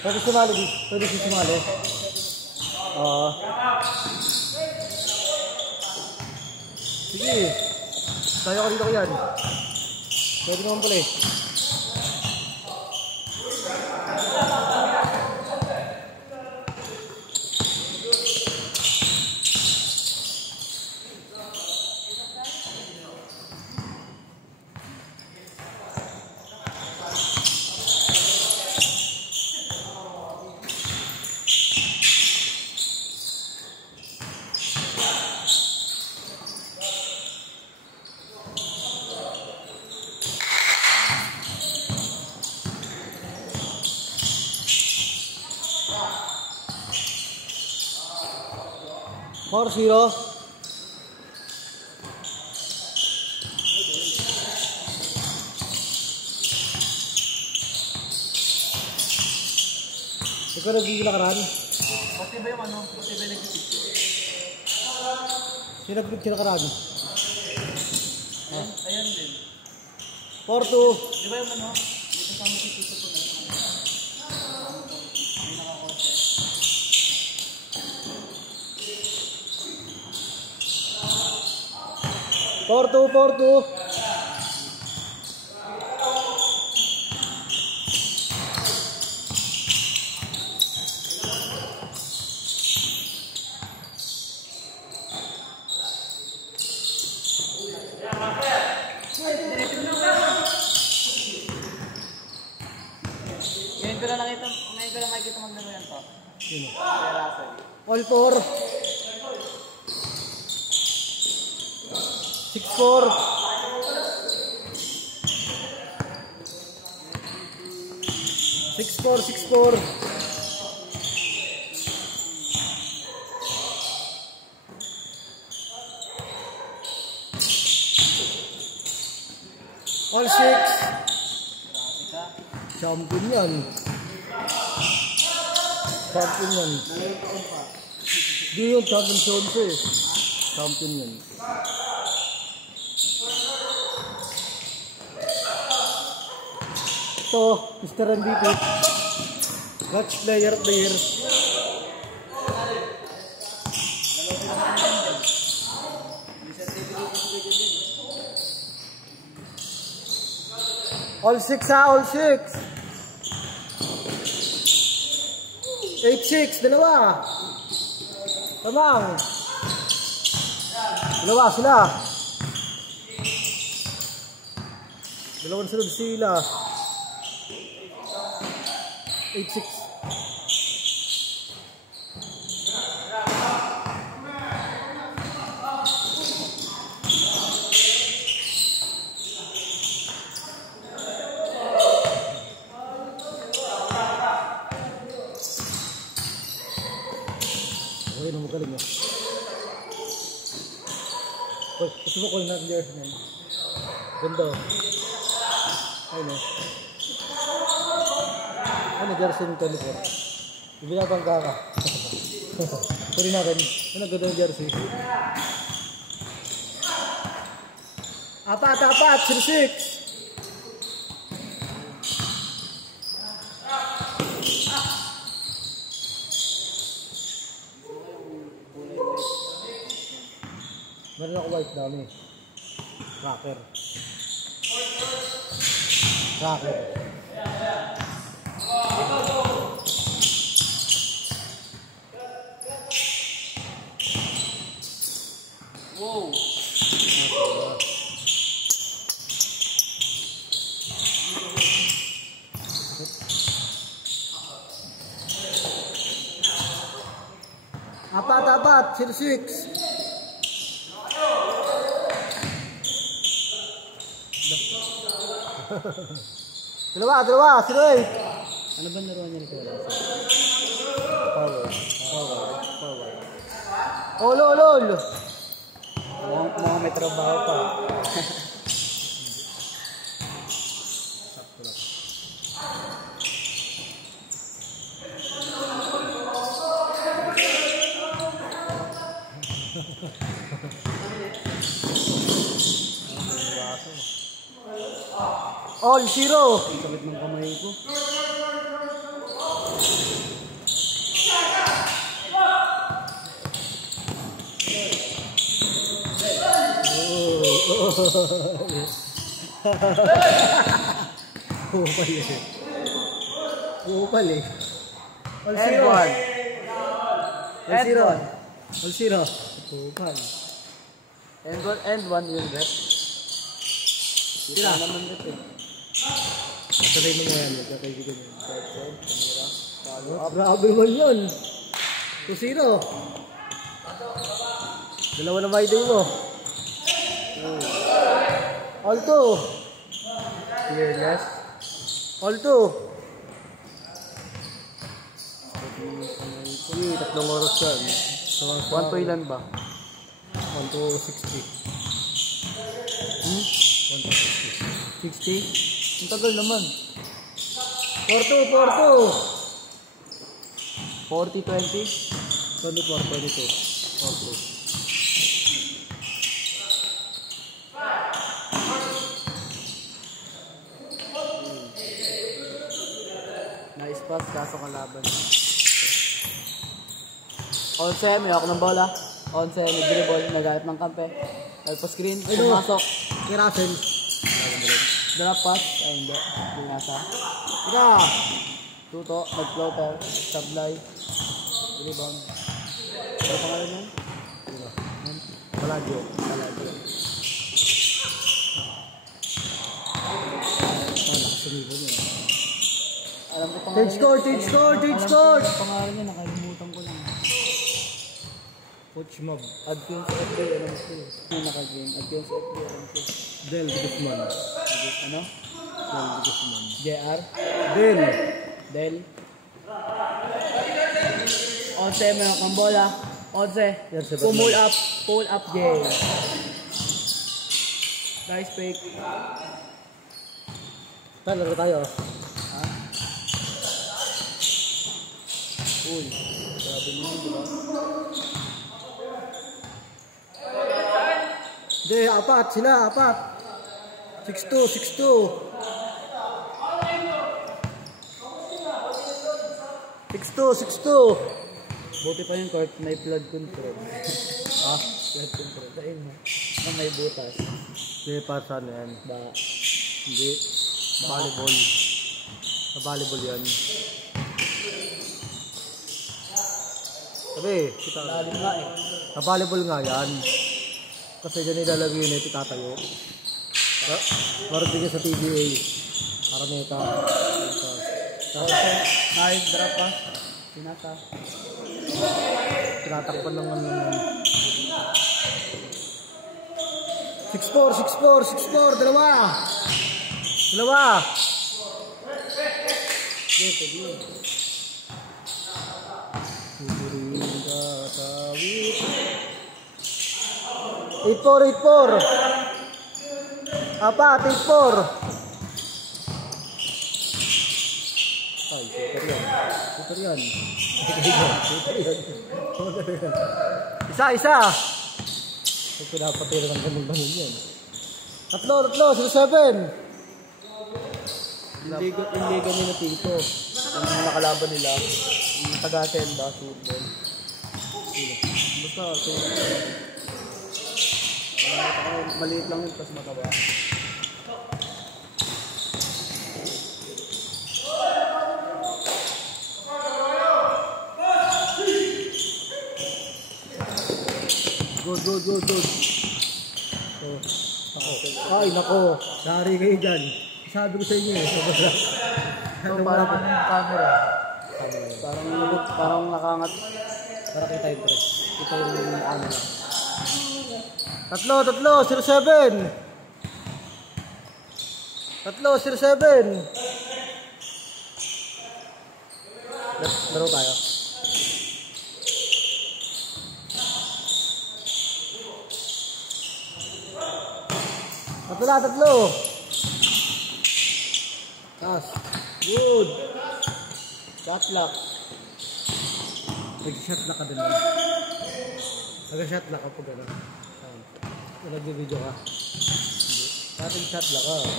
Pwede sumali dito. Pwede sumali. Sige. Tayo ka dito yan. Pwede naman pala eh. Four zero. Ikaw nagiging lakaran? Pati ba yung ano? Pati ba yung nagpipicture? Sino nakaraan? Ayan din. 4-2. Di ba yung ano? Dito sa makikita ko na. May nakakote. 4-2. Ngayon ko lang makikita maglaro yan to. Sino? Kaya Russell. All 4. 6-4. 6-4. All 6. Champion yan. Di yung champion sa 11 eh. Champion yan. Ito, Mr. MVP. Match player of the year. All 6 ha, all 6. 8-6, dalawa. Tamang. Dalawa sila. Dalawang sunod sila. 8-6. Okay na magaling na. Gusto mo ko yung jersey na yun. Ganda o. Ayun o. Ano jersey ng 24? Ibinabangga ka. Kunin natin. Ano ganda yung jersey? Apat! 6! Meron ako white dami. Tracker. Wow! Apat! 6! Dalawa, sino eh? Ano ba naruan niya nito? Power. Lol. Mukhang may trabaho pa. Sakto lang. All 0. Ang sakit ng kamay ko. Upal eh. Upal eh. All And zero. one. All And zero. one. All zero. Upal. And one yun, Brett. Sila. Naman rin eh. Masabay mo yan. Magkakaibigan yan. Kamera. Follow up. Grabe man yun. 2-0. Dalawa na biding mo. All 2. Fearless. All 2. Sige, 3 oras yan. 1 to ilan ba? 1 to 60. 1 to 60. 60? Ang tagal naman. 4-2, 4-2. 40-20? 24, 22. 4-2. Nice pass, kaso kalaban. 11, may ako ng bola. 11, nag-dribble, nagayap ng kampe. Nagpa-screen, pumasok. Kay Russell. Drop pass, ay hindi. Binasa. Ika. Tuto, nag-floater, sablay. Rebound. Ano pangalan yan? Palagyo. Sumibo niya. Alam ko pangalan Change score, change score, change score. Alam ko pangalan niya, nakalimutan ko lang. Coach Mob. Adkins FB, alam ko yun. Yung naka-game, Adkins FB, alam ko. Del Guzman. Ano? Del Guzman. JR? Del. Del? 11, may akong bola. 11. Yan, Sebastian. Pull up, Jay. Nice pick. Laro tayo. Ha? Uy, grabe naman, di ba? Hindi, apat sila, apat. 6-2, 6-2. 6-2. Buti pa yung court, may flood control. Flood control. Dahil mo. Na may butas. Hindi, pasan yan. Ba? Hindi. Volleyball. Sa volleyball yan. Sabi, kita. Lalim nga eh. Sa volleyball nga yan. Kasi dyan ilalagay yun, itatayo. Marating ka sa TBA. Para may ka. Tapos, nice drop pa. Pinata. Tinatakpan lang ng 6-4, dalawa. Sige. Suburin ka tawid. 8-4. Apat, 8-4. Ay, super yan. Isa. Huwag ko napatira ng ganun yan. Tatlo, 0-7. Yung liga nila Tito. Ang mga nakalaban nila. Yung taga-senda, football. Basta, maliit lang yun, tapos mataba. Good. Ay, nako. Dari kayo dyan. Sabi ko sa inyo eh. So, parang ano yung camera? Parang nakangat. Para kita yung press. Ito yung ano lang. Tatlo, 0-7. 0-7. Laro tayo. Tatlo. Taas. Good. Shot lock. Nag-shot na ka din. Nag-shot na ka po gano'n. Nag-video ka. Dating shot na ka.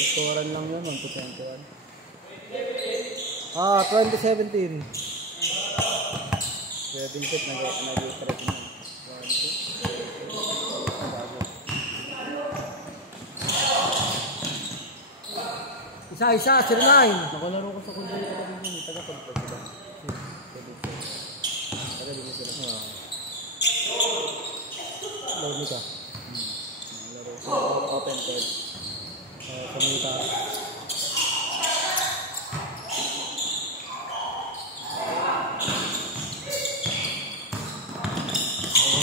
Scorean lang yun, 1-21. 2017. 7 set, nag-strike na. 1, 2. Isa, 09. Nakalaro ko sa kundi yung kapatid yun. Taga-pagpag sila. Taga-dito sila. Lord mo ka. Nakalaro ko sa open court. Kamita.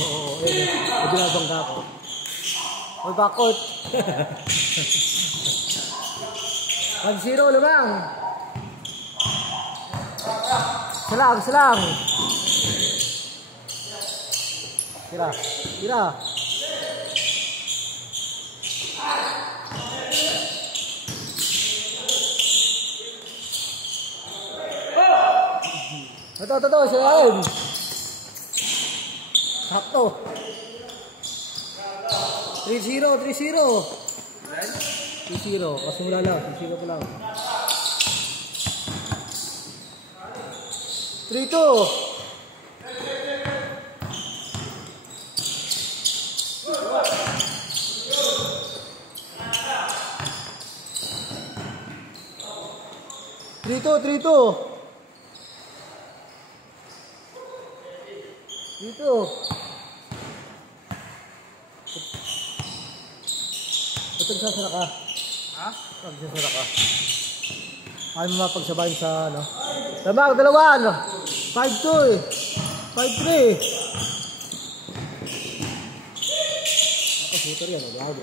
Oo, binabangga ko. May backcourt. 1-0 lamang. Salang. Tira. Ito, siya yun. Sakto. 3-0. 3-0. Kasimula lang. 3-0 pa lang. 3-2. Dito. Ito sasara ka. Ha? Sasara ka. Ayaw mo mapagsabayin sa ano. Tamang, 2. 5-2 eh. 5-3. Ako, shooter yan. Grabe.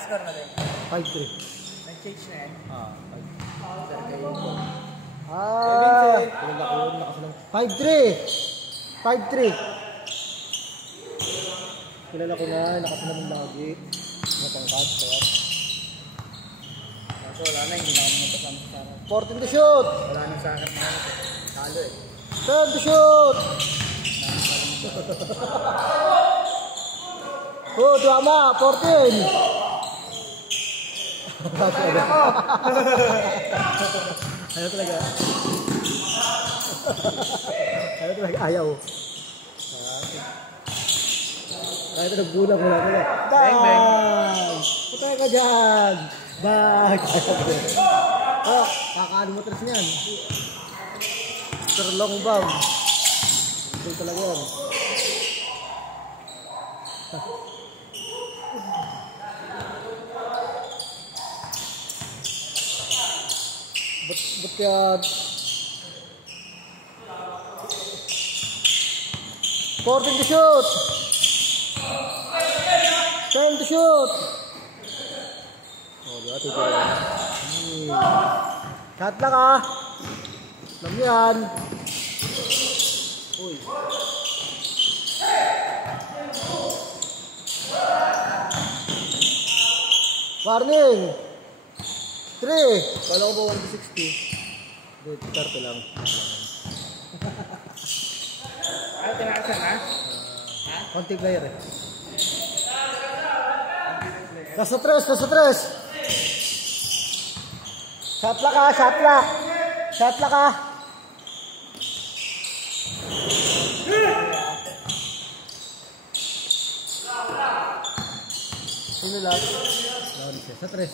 Score na din. 5-3. Nag-change na yan. Kilala ko yun. 5-3. Kilala ko na. Nakasunod lagi. Matangkat. Kaya. So, wala na. Hindi na ako magpasama sa akin. 14 to shoot. Wala na sa akin. Talo eh. 10 to shoot. Oh, tama. 14. Ayaw talaga. Ayaw. Kahit nagbulang wala talaga. Bang. Patay ka dyan. Bang. Oh, kakaano mo tres niyan. Mr. Long Bomb. Ito talaga yan. Ba't yan? 14 to shoot. 10 to shoot. Oh, diba? Tito. Shot lang ah. Alam yan. Uy. Warning. 3. Kala ko ba 1-60? Hindi, 30 lang. Ay, tinakasan ha? Konti player eh. Nasa 3. Shot lock ah. Sino lang? Sa 3.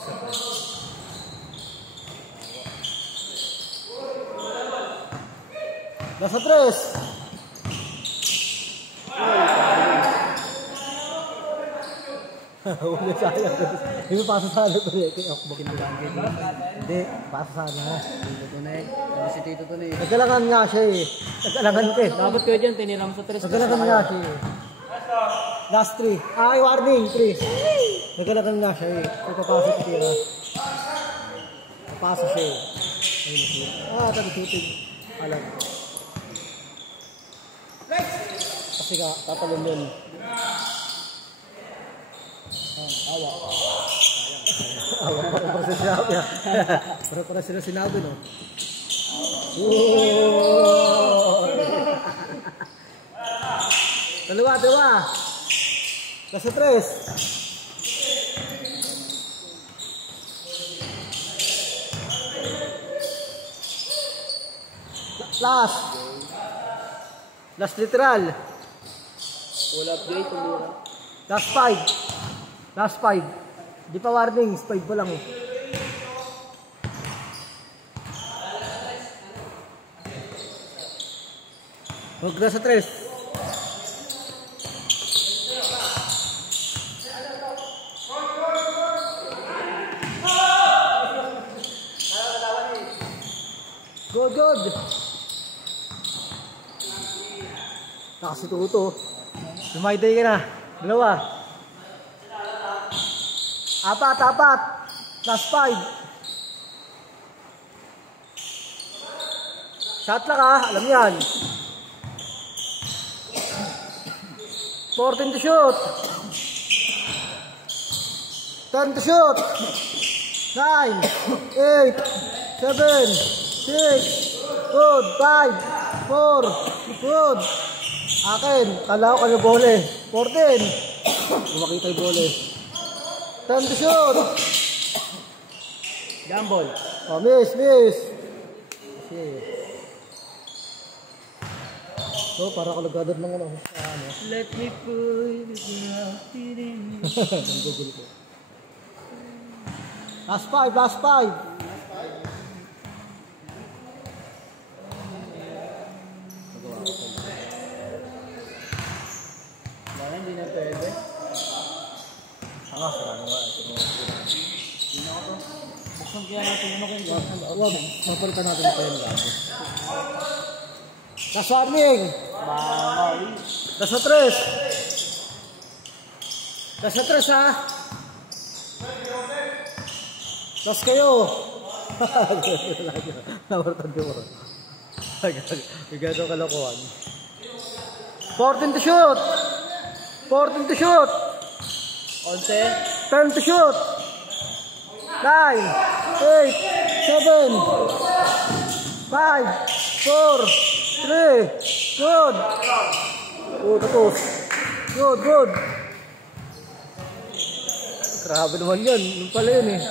Nasa 3. Wala sayang. Hindi pasa sana ito eh. Hindi, pasa sana. Tito na eh. Ano si Tito to na eh. Nagkalangan nga siya eh. Nagkalangan ka eh. Dapat kayo dyan, tiniram sa 3. Nagkalangan nga siya eh. Last 3. Ay, warning, 3. Nagkalangan nga siya eh. Ipapasok ko siya. Papasok siya eh. Tabi-shooting. Alam ko. Kasi ka, tatalon yun. Awa. Para sila sinabi, no? Dalawa. Nasa 3. Last. Last literal. Full update, tumira. Last 5. Last 5. Di pa warnings, 5 pa lang. Huwag na sa 3. Good, good. Nakasituto. Lumayday ka na. 2. 4. Last 5. Shot lang ha. Alam yan. 14 to shoot. 10 to shoot. 9, 8, 7, 6, good, 5, 4, good. Akin, kala ko kayo bole. 14. Kumakita yung bole. 10 to shoot. Gamble. Oh, miss. Okay. So, para ko nagdadad ng ano. Let me put it out in. Nagugul ko. Last 5. Hindi na pwede. Sarado nga. Hindi na ako. Buksan kaya natin yung Huwag, mapalitan natin ito yung gago. Last warning. Bawal. Last na 3. Last na 3 ha. Last kayo. Nawartan ko. Igado kalokohan. 14 to shoot. 14 to shoot. 10 to shoot. 9, 8, 7, 5, 4, 3, good. Oh, tapos. Good. Grabe naman yan. Yung pala yun eh.